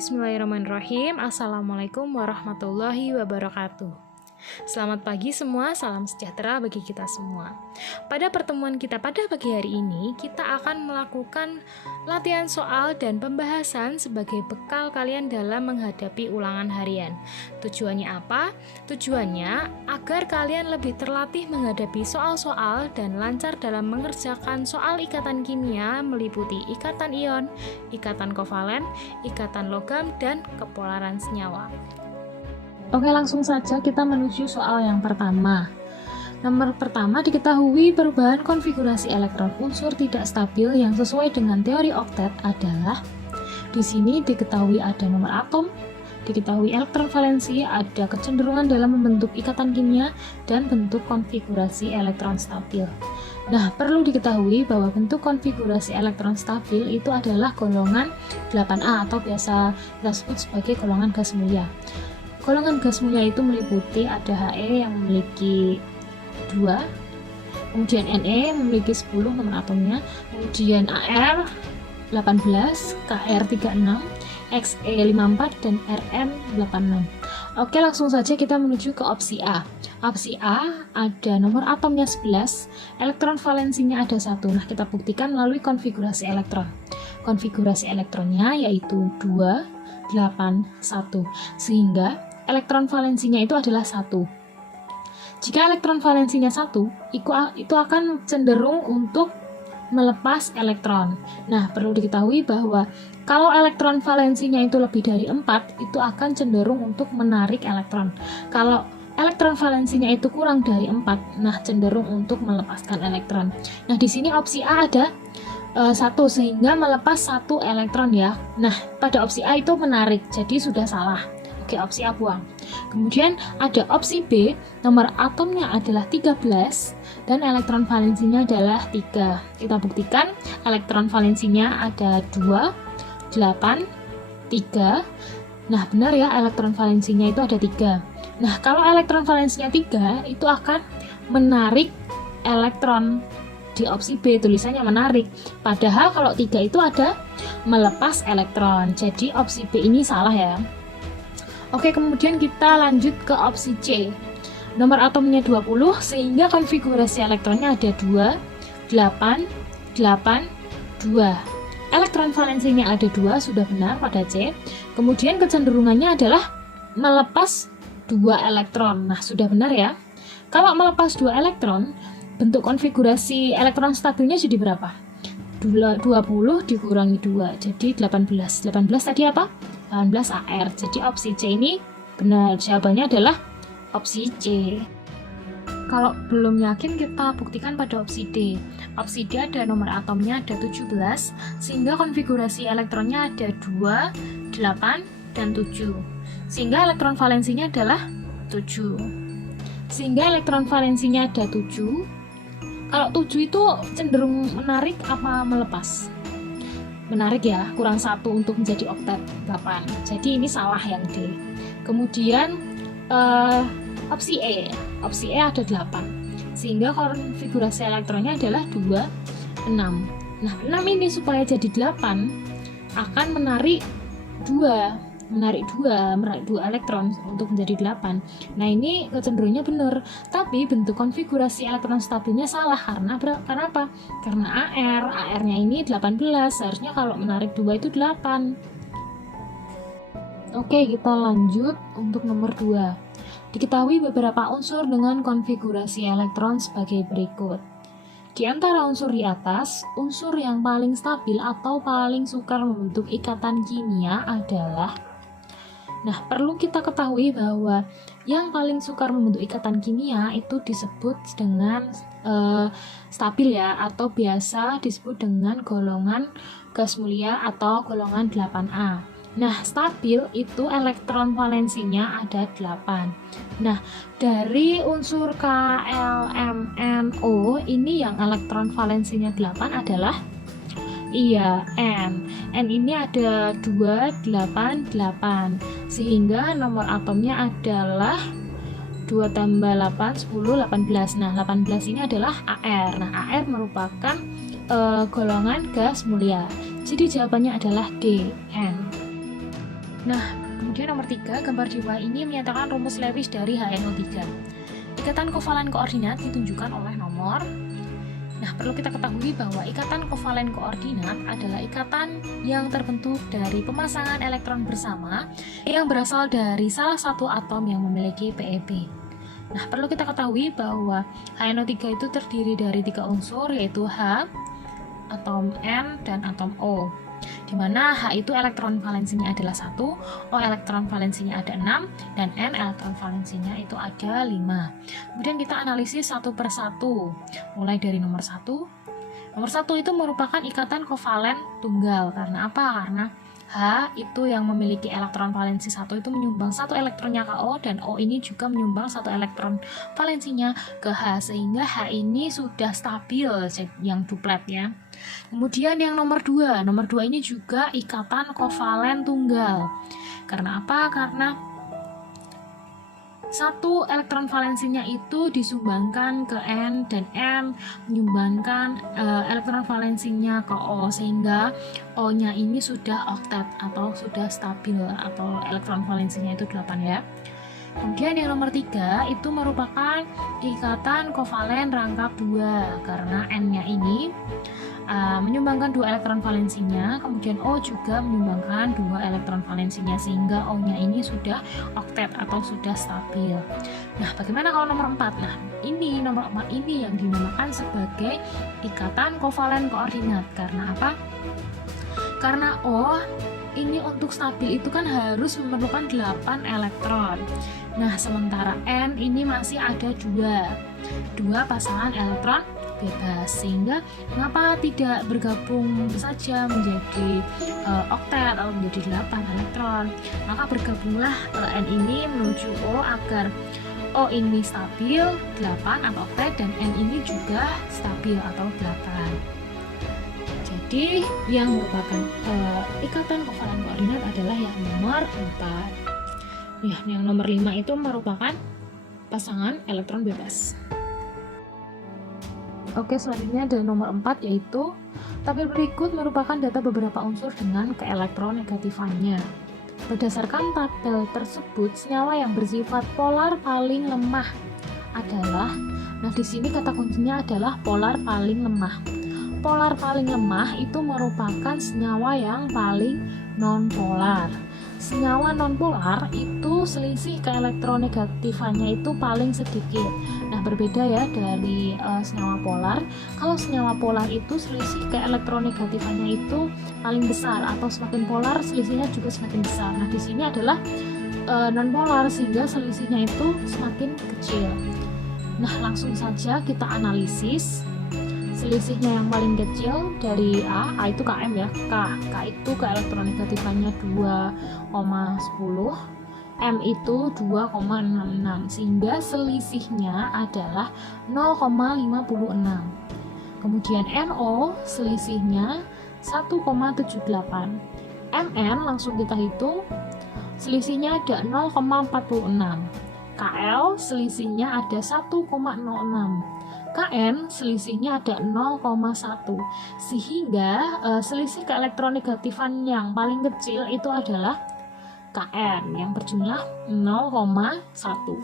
Bismillahirrahmanirrahim. Assalamualaikum warahmatullahi wabarakatuh. Selamat pagi semua, salam sejahtera bagi kita semua. Pada pertemuan kita pada pagi hari ini, kita akan melakukan latihan soal dan pembahasan sebagai bekal kalian dalam menghadapi ulangan harian. Tujuannya apa? Tujuannya agar kalian lebih terlatih menghadapi soal-soal dan lancar dalam mengerjakan soal ikatan kimia meliputi ikatan ion, ikatan kovalen, ikatan logam, dan kepolaran senyawa. Oke, langsung saja kita menuju soal yang pertama. Nomor pertama, diketahui perubahan konfigurasi elektron unsur tidak stabil yang sesuai dengan teori oktet adalah, di sini diketahui ada nomor atom, diketahui elektron valensi, ada kecenderungan dalam membentuk ikatan kimia, dan bentuk konfigurasi elektron stabil. Nah, perlu diketahui bahwa bentuk konfigurasi elektron stabil itu adalah golongan 8A atau biasa kita sebut sebagai golongan gas mulia. Golongan gas mulia itu meliputi ada He yang memiliki 2, kemudian Ne memiliki 10 nomor atomnya, kemudian Ar 18, Kr 36, Xe 54, dan Rn 86. Oke, langsung saja kita menuju ke opsi A. Opsi A ada nomor atomnya 11, elektron valensinya ada 1. Nah, kita buktikan melalui konfigurasi elektron. Konfigurasi elektronnya yaitu 2, 8, 1, sehingga elektron valensinya itu adalah 1. Jika elektron valensinya 1, itu akan cenderung untuk melepas elektron. Nah, perlu diketahui bahwa kalau elektron valensinya itu lebih dari 4, itu akan cenderung untuk menarik elektron. Kalau elektron valensinya itu kurang dari 4, nah cenderung untuk melepaskan elektron. Nah, di sini opsi A ada 1, sehingga melepas 1 elektron ya. Nah, pada opsi A itu menarik, jadi sudah salah. Oke, opsi A buang. Kemudian ada opsi B, nomor atomnya adalah 13 dan elektron valensinya adalah 3. Kita buktikan elektron valensinya ada 2, 8, 3. Nah, benar ya, elektron valensinya itu ada 3. Nah, kalau elektron valensinya 3 itu akan menarik elektron. Di opsi B tulisannya menarik, padahal kalau 3 itu ada melepas elektron. Jadi opsi B ini salah ya. Oke, kemudian kita lanjut ke opsi C. Nomor atomnya 20, sehingga konfigurasi elektronnya ada 2, 8, 8, 2. Elektron valensinya ada 2, sudah benar pada C. Kemudian kecenderungannya adalah melepas 2 elektron. Nah, sudah benar ya. Kalau melepas 2 elektron, bentuk konfigurasi elektron stabilnya jadi berapa? 20 dikurangi 2, jadi 18. 18 tadi apa? 18 AR. Jadi opsi C ini benar. Jawabannya adalah opsi C. Kalau belum yakin, kita buktikan pada opsi D. Opsi D ada nomor atomnya ada 17, sehingga konfigurasi elektronnya ada 2, 8, dan 7. Sehingga elektron valensinya adalah 7. Sehingga elektron valensinya ada 7. Kalau 7 itu cenderung menarik apa melepas? Menarik ya, kurang 1 untuk menjadi oktet 8. Jadi ini salah yang D. Kemudian opsi E. Opsi E ada 8. Sehingga konfigurasi elektronnya adalah 2, 6. Nah, 6 ini supaya jadi 8 akan menarik 2 elektron untuk menjadi 8. Nah, ini kecenderungannya benar, tapi bentuk konfigurasi elektron stabilnya salah. Karena apa? Karena AR-nya ini 18, seharusnya kalau menarik 2 itu 8. Oke, kita lanjut untuk nomor 2. Diketahui beberapa unsur dengan konfigurasi elektron sebagai berikut. Di antara unsur di atas, unsur yang paling stabil atau paling sukar membentuk ikatan kimia adalah. Nah, perlu kita ketahui bahwa yang paling sukar membentuk ikatan kimia itu disebut dengan stabil ya, atau biasa disebut dengan golongan gas mulia atau golongan 8A. Nah, stabil itu elektron valensinya ada 8. Nah, dari unsur KLMNO ini yang elektron valensinya 8 adalah N. N ini ada 2, 8, 8. Sehingga nomor atomnya adalah 2 tambah 8, 10, 18. Nah, 18 ini adalah AR. Nah, AR merupakan golongan gas mulia. Jadi jawabannya adalah D, N. Nah, kemudian nomor 3, gambar di bawah ini menyatakan rumus Lewis dari HNO3. Ikatan kovalen koordinat ditunjukkan oleh nomor. Nah, perlu kita ketahui bahwa ikatan kovalen koordinat adalah ikatan yang terbentuk dari pemasangan elektron bersama yang berasal dari salah satu atom yang memiliki PeB. Nah, perlu kita ketahui bahwa HNO3 itu terdiri dari 3 unsur, yaitu H, atom N, dan atom O. Di mana H itu elektron valensinya adalah 1, O elektron valensinya ada 6, dan N elektron valensinya itu ada 5. Kemudian kita analisis satu per satu, mulai dari nomor 1. Nomor 1 itu merupakan ikatan kovalen tunggal. Karena apa? Karena H itu yang memiliki elektron valensi 1 itu menyumbang 1 elektronnya ke O, dan O ini juga menyumbang 1 elektron valensinya ke H, sehingga H ini sudah stabil yang duplet ya. Kemudian yang nomor 2 ini juga ikatan kovalen tunggal. Karena apa? Karena 1 elektron valensinya itu disumbangkan ke N, dan N menyumbangkan elektron valensinya ke O, sehingga O nya ini sudah oktet atau sudah stabil, atau elektron valensinya itu 8 ya. Kemudian yang nomor 3 itu merupakan ikatan kovalen rangkap 2, karena N nya ini menyumbangkan 2 elektron valensinya, kemudian O juga menyumbangkan 2 elektron valensinya, sehingga O nya ini sudah oktet atau sudah stabil. Nah, bagaimana kalau nomor 4? Nah, ini nomor 4 ini yang dinamakan sebagai ikatan kovalen koordinat. Karena apa? Karena O ini untuk stabil itu kan harus memerlukan 8 elektron. Nah, sementara N ini masih ada 2 pasangan elektron bebas, sehingga mengapa tidak bergabung saja menjadi oktet atau menjadi 8 elektron. Maka bergabunglah N ini menuju O agar O ini stabil 8 atau oktet, dan N ini juga stabil atau 8. Jadi yang merupakan ikatan kovalen koordinat adalah yang nomor 4. Ya, yang nomor 5 itu merupakan pasangan elektron bebas. Oke, selanjutnya ada nomor 4, yaitu tabel berikut merupakan data beberapa unsur dengan keelektronegatifannya. Berdasarkan tabel tersebut, senyawa yang bersifat polar paling lemah adalah, nah di sini kata kuncinya adalah polar paling lemah. Polar paling lemah itu merupakan senyawa yang paling nonpolar. Senyawa nonpolar itu selisih keelektronegatifannya itu paling sedikit. Nah, berbeda ya dari senyawa polar. Kalau senyawa polar itu selisih keelektronegatifannya itu paling besar, atau semakin polar selisihnya juga semakin besar. Nah, di sini adalah nonpolar, sehingga selisihnya itu semakin kecil. Nah, langsung saja kita analisis. Selisihnya yang paling kecil dari A itu Km ya. K itu keelektronegatifannya 2,10, M itu 2,66, sehingga selisihnya adalah 0,56. Kemudian NO selisihnya 1,78. Mn langsung kita hitung, selisihnya ada 0,46. KL selisihnya ada 1,06. KN selisihnya ada 0,1, sehingga selisih keelektronegatifan yang paling kecil itu adalah KN yang berjumlah 0,1.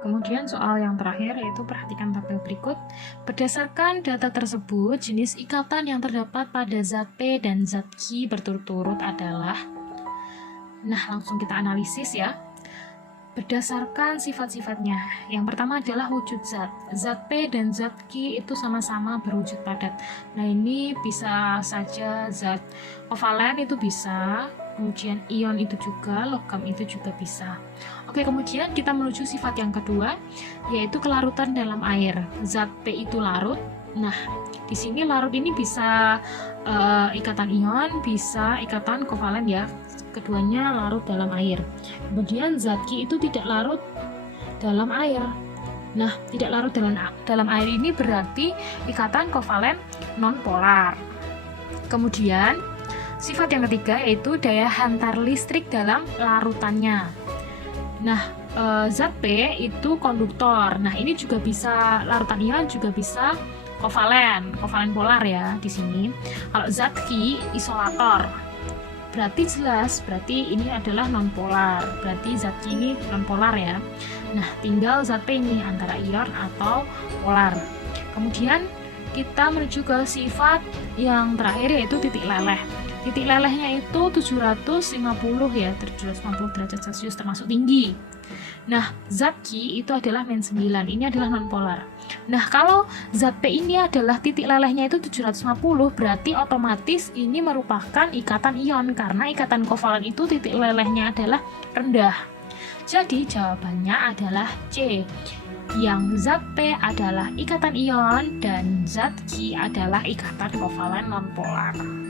Kemudian soal yang terakhir, yaitu perhatikan tabel berikut. Berdasarkan data tersebut, jenis ikatan yang terdapat pada zat P dan zat Q berturut-turut adalah, nah langsung kita analisis ya. Berdasarkan sifat-sifatnya, yang pertama adalah wujud zat. Zat P dan zat Q itu sama-sama berwujud padat. Nah, ini bisa saja zat kovalen itu bisa, kemudian ion itu juga, logam itu juga bisa. Oke, kemudian kita menuju sifat yang kedua, yaitu kelarutan dalam air. Zat P itu larut. Nah, di sini larut ini bisa ikatan ion, bisa ikatan kovalen ya. Keduanya larut dalam air. Kemudian zat Q itu tidak larut dalam air. Nah, tidak larut dalam air ini berarti ikatan kovalen nonpolar. Kemudian sifat yang ketiga yaitu daya hantar listrik dalam larutannya. Nah, zat P itu konduktor. Nah, ini juga bisa larutan ion, juga bisa kovalen polar ya di sini. Kalau zat Q isolator. berarti jelas, berarti ini adalah nonpolar. Berarti zat Q ini nonpolar ya. Nah, tinggal zat P ini antara ion atau polar. Kemudian kita menuju ke sifat yang terakhir yaitu titik leleh. Titik lelehnya itu 750 ya, 750 derajat Celcius termasuk tinggi. Nah, zat Q itu adalah -9, ini adalah nonpolar. Nah, kalau zat P ini adalah titik lelehnya itu 750, berarti otomatis ini merupakan ikatan ion, karena ikatan kovalen itu titik lelehnya adalah rendah. Jadi, jawabannya adalah C. Yang zat P adalah ikatan ion dan zat Q adalah ikatan kovalen nonpolar.